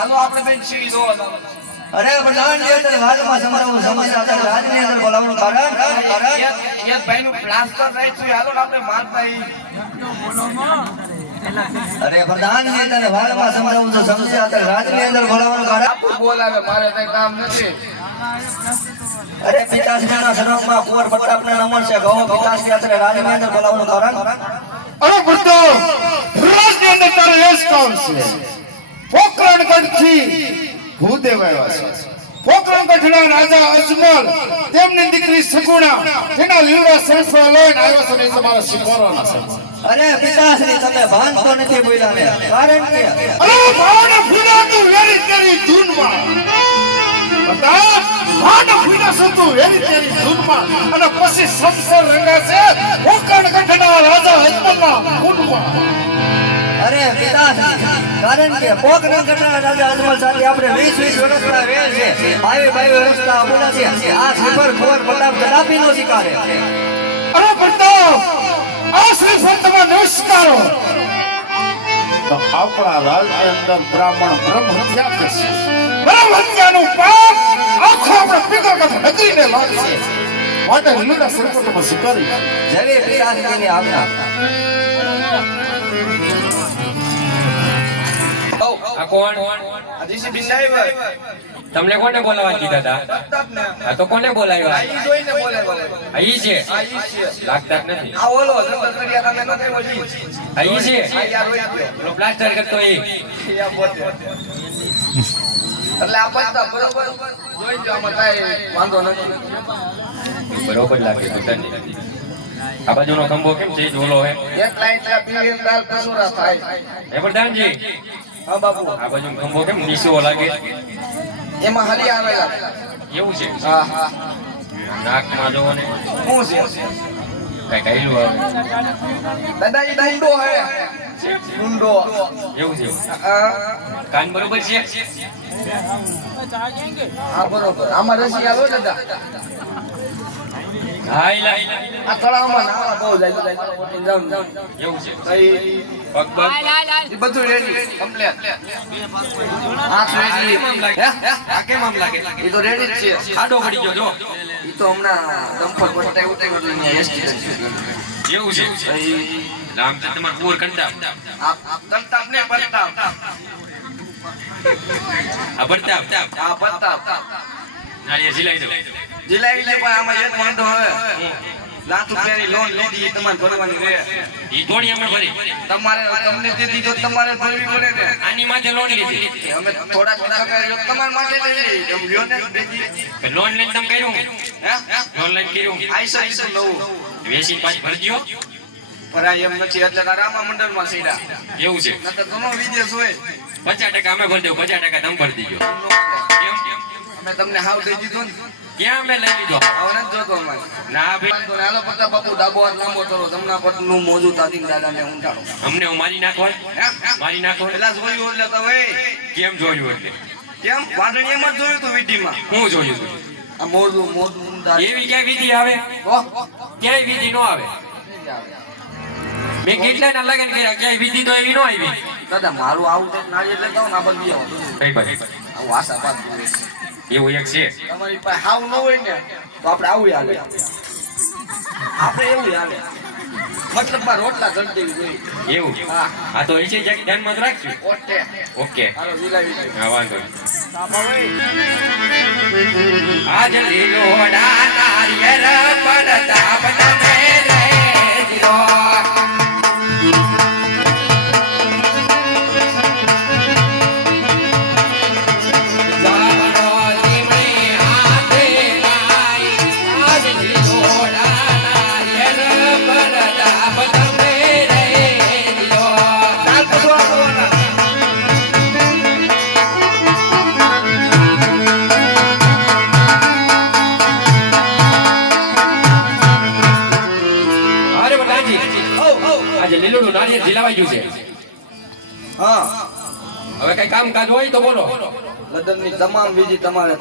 હાલો આપણે બેન સીવી જો અરે પ્રધાન જે અંદર હાલમાં સમારોહ સમસ્યા રાજની અંદર બોલાવવાનું કારણ યસ ભાઈ નું પ્લાસ્ટર રહી છે હાલો આપણે મારતા અરે પ્રધાન જે અંદર હાલમાં સમારોહ સમસ્યા રાજની અંદર બોલાવવાનું કારણ આપો બોલાવે મારે કઈ કામ નથી અરે પિતાશ્રીના સ્વરૂપમાં કુંવર પ્રતાપના નમન છે ગૌ પિતાશ્રી અત્યારે રાજની અંદર બોલાવવાનું કારણ અરે બુદ્ધો રાજની અંદર તારે યશ કામ છે પોકરણગઢથી ભૂદેવ આવ્યા છે પોકરણગઢના રાજા અજમલ તેમની દીકરી સગુણા તેના લીલા સંસ્કાર લઈને આવ્યા છે ને તમારા શીખવાડવાના છે અરે પિતાશ્રી તમે ભાન તો નથી બોલ્યા ને કારણ કે અરે ભાવને ફૂલાતું વેરી તેરી ધૂનમાં બતા ભાવને ફૂલાતું વેરી તેરી ધૂનમાં અને પછી સંસ્કાર રંગા છે પોકરણગઢના રાજા અજમલના ખૂનમાં અરે પિતાશ્રી કારણ કે પોકરણગઢના રાજા અજમલ સાથે આપણે 20 વર્ષના વેર છે 22 વર્ષના બોલા છે આ શ્રીફળ કુંવર પ્રતાપ કદાપી નો સ્વીકારે અરે પ્રતાપ આ શ્રીફળ તમે ન સ્વીકારો તો આપણા રાજની અંદર બ્રાહ્મણ બ્રહ્મ હત્યા કરશે બ્રહ્મ હત્યાનું પાપ આખો આપણે પિતાગઢ નગરીને લાગશે માટે લીલા સંકટમાં સ્વીકારી જવે પિતાશ્રીની આજ્ઞા આ કોણ આદિશી બિસાઈ તમને કોને બોલાવવા કીધા હતા પ્રતાપને આ તો કોને બોલાવ્યા આ ઈ જોઈને બોલાવ્યા આ ઈ છે આ ઈ છે લાગતા જ નથી આ ઓલો જંગલ કરિયા તમે નતો બોલી આ ઈ છે આ યાર રોઈ ગયો પેલો પ્લાસ્ટર કરતો એ યા પોતે એટલે આ પત્તા બરોબર જોઈ જો આમાં કાઈ વાંધો નથી બરોબર લાગે પોતાને આ બાજુનો ખંભો કેમ છે ઝોલો હે એક લાઈન લા પીએ દાલ કસુરા થાય હે પ્રધાનજી હા બાપુ આ બાજુનો ખંભો કેમ નીચો લાગે એમાં હલી આવેલા એવું છે હા હા નાકમાં જોવો ને શું છે કઈ કઈલું આવે દાદાજી ડુંડો હે ડુંડો એવું છે હા કાન બરોબર છે હા બરોબર આમાં રસી આલો દાદા હા ઈલા આ તળાવમાં નાવા બહુ જાય જાઉં એવું છે કઈ પગ પગ એ બધું રેડી કમ્પ્લીટ હાથ રેડી હે આ કેમ આમ લાગે એ તો રેડી જ છે ખાડો પડી ગયો જો એ તો હમણાં દંપત વટાઈ ઉતાઈ બધું અહીંયા એસટી એવું છે નામ છે તમાર કુંવર કંટાપ આ દંતાપ ને પ્રતાપ આ પ્રતાપ આ પ્રતાપ નાળિયા જીલાઈ દો જિલ્લાવી લે પણ આમાં એક વાંધો હવે લાખ રૂપિયાની લોન લીધી એ તમારે ભરવાની રહે. ઈ થોડી અમે ભરી તમને દીધી તો તમારે ભરવી પડે ને. આની માથે લોન લીધી અમે થોડા તમારા માટે લઈ એમ લ્યો ને બેટી. લોન લઈને તમે કર્યું હે લોન લઈને કર્યું આઈસા નવું વેચીને પાછી ભરજો ભરાય એમ નથી એટલે તારા રામા મંડળમાં સીડા એવું છે નકર ઘણો વિદેશ હોય. 50% અમે ભરી દેવું 50% તમે ભરી દેજો કેમ અમે તમને હાવ દઈ દીધું ને. ક્યાં અમે લઈ લીધો હવે નથી જોતો અમારે. ના ભાઈ વાંધો નહીં. હાલો પક્કા બાપુ ડાબો હાથ લાંબો કરો. જમણા પટનું મોજું દાદી દાદાને ઊંટાડો. અમને હું મારી નાખવા મારી નાખો પેલા જોયું એટલે તો ભાઈ કેમ જોયું એટલે કેમ વાંઢણી એમ જ જોયું તું વીટીમાં. હું જોયું તું આ મોજું મોજું દાદી. એવી ક્યાં વિધિ આવે ક્યાંય વિધિ નો આવે મેં કેટલા ના લગન કર્યા ક્યાંય વિધિ તો એવી નો આવી દાદા મારું આવું છે નાળિયેર લેતા આવું ને આ બધી આવું. કઈ બાજુ આવું આશા પાત જોવે. એવું એક છે તમારી પાસે હાવ ન હોય ને તો આપણે આવું હાલે. આપણે એવું હાલે. મતલબમાં રોટલા ગળી દેવી જોઈએ. એવું હા. આ તો એ છે જ્યાં ધ્યાનમાં જ રાખજો ઓટે. ઓકે હાલો વિલાવી દે. હા વાંધો નહીં. બાપા ભાઈ. આજ લીલો નારિયેર પડતા બને રે જીરો આજે લીલું નારિયેળ ઝીલાવાઈ ગયું છે હા હવે કઈ કામકાજ હોય તો બોલો લગ્નની તમામ વિધિ તમારે